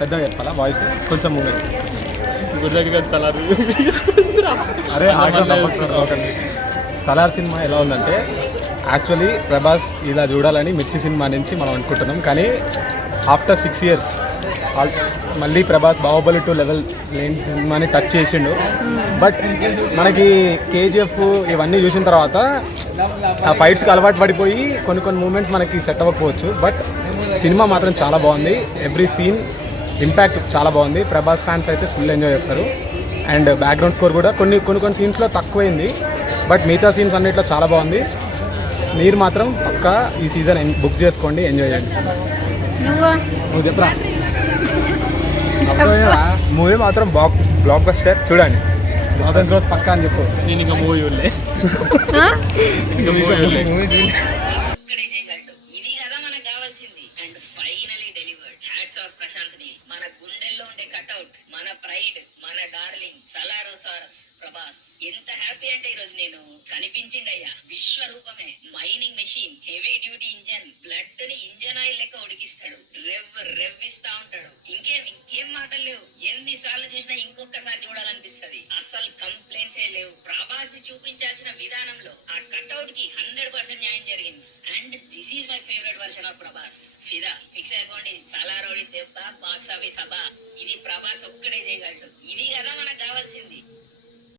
పెద్దగా చెప్పాలా వాయిస్ కొంచెం మూమెంట్ అరే సలార్ సినిమా ఎలా ఉందంటే యాక్చువల్లీ ప్రభాస్ ఇలా చూడాలని మిర్చి సినిమా నుంచి మనం అనుకుంటున్నాం, కానీ ఆఫ్టర్ 6 years మళ్ళీ ప్రభాస్ బాహుబలి 2 లెవెల్ లేని సినిమాని టచ్ చేసిండు. బట్ మనకి కేజీఎఫ్ ఇవన్నీ చూసిన తర్వాత ఆ ఫైట్స్కి అలవాటు పడిపోయి కొన్ని మూమెంట్స్ మనకి సెట్ అవ్వకపోవచ్చు, బట్ సినిమా మాత్రం చాలా బాగుంది. ఎవ్రీ సీన్ ఇంపాక్ట్ చాలా బాగుంది. ప్రభాస్ ఫ్యాన్స్ అయితే ఫుల్ ఎంజాయ్ చేస్తారు. అండ్ బ్యాక్గ్రౌండ్ స్కోర్ కూడా కొన్ని సీన్స్లో తక్కువైంది, బట్ మిగతా సీన్స్ అన్నిట్లో చాలా బాగుంది. మీరు మాత్రం పక్కా ఈ సీజన్ బుక్ చేసుకోండి, ఎంజాయ్ చేయండి. నువ్వు చెప్పరా? మూవీ మాత్రం బ్లాక్ బస్టర్, చూడండి. అతని రోజు పక్కా అని చెప్పు. నేను ఇంకా మూవీ చూడలే. ఇది కదా మనకు కావాల్సింది. And finally delivered. Hats off Prashanth Neel. మన గుండెల్లో ఉండే కట్అవుట్, మన ప్రైడ్, మన డార్లింగ్ సలారోసారస్ ప్రభాస్. ఎంత హ్యాపీ అంటే ఈరోజు నేను కనిపించిందయ్యా. విశ్వరూపమే, mining machine, heavy duty engine, blood ని ఇంజన్ ఆయిల్ లెక్క ఉడికిస్తాడు, రెవ్విస్తా ఉంటాడు. ఇంకేం మాటలు లేవు. ఎన్నిసార్లు చూసినా ఇంకొకసారి చూడాలనిపిస్తది. అసలు కంప్లైంట్స్ లేవు. ప్రభాస్ చూపించాల్సిన విధానంలో ఆ కట్అవుట్ కి 100% న్యాయం జరిగింది. And this is my favourite version of Prabhas. ఫిదా ఫిక్స్ అయిపోండి. సలారోడి దెబ్బ, బాక్స్ ఆఫీస్ సభ. ఇది ప్రభాస్ ఒక్కడే చేయగలడు. ఇది కదా మనకు కావాల్సింది.